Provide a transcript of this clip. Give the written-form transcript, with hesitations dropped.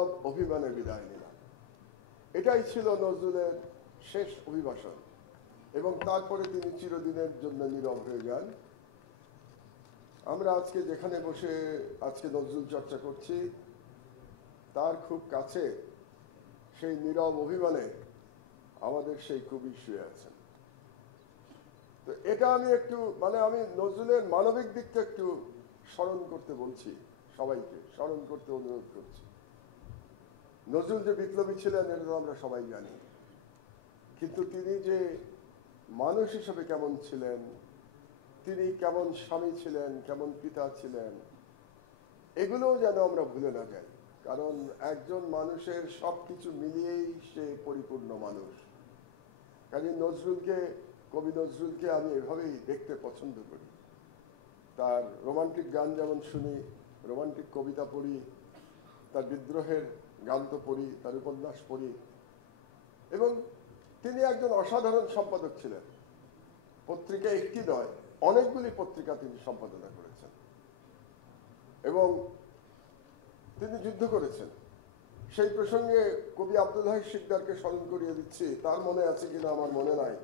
নীরব অভিমানে বিদায় নিলাম। এটাই ছিল নজরুলের শেষ অভিভাষণ, এবং তারপরে তিনি চিরদিনের জন্য নীরব হয়ে যান। আমরা আজকে যেখানে বসে আজকে নজরুল চর্চা করছি, তার খুব কাছে সেই নীরব অভিমানে আমাদের সেই কবি শুয়ে আছেন। তো এটা আমি একটু আমি নজরুলের মানবিক দিকটা একটু স্মরণ করতে বলছি, সবাইকে স্মরণ করতে অনুরোধ করছি। নজরুল যে বিপ্লবী ছিলেন এটা তো আমরা সবাই জানি, কিন্তু তিনি যে মানুষ হিসেবে কেমন ছিলেন, তিনি কেমন স্বামী ছিলেন, কেমন পিতা ছিলেন, এগুলোও যেন আমরা ভুলে না যাই। কারণ একজন মানুষের সবকিছু মিলিয়েই সে পরিপূর্ণ মানুষ। কাজে কবি নজরুলকে আমি এভাবেই দেখতে পছন্দ করি। তার রোমান্টিক গান যেমন শুনি, রোমান্টিক কবিতা পড়ি, তার বিদ্রোহের গান তো পড়ি, তার উপন্যাস পড়ি, এবং তিনি একজন অসাধারণ সম্পাদক ছিলেন। পত্রিকা একটি নয়, অনেকগুলি পত্রিকা তিনি সম্পাদনা করেছেন, এবং তিনি যুদ্ধ করেছেন। সেই প্রসঙ্গে কবি আব্দুল হাই শিকদারকে স্মরণ করিয়ে দিচ্ছি, তার মনে আছে কিনা আমার মনে নাই।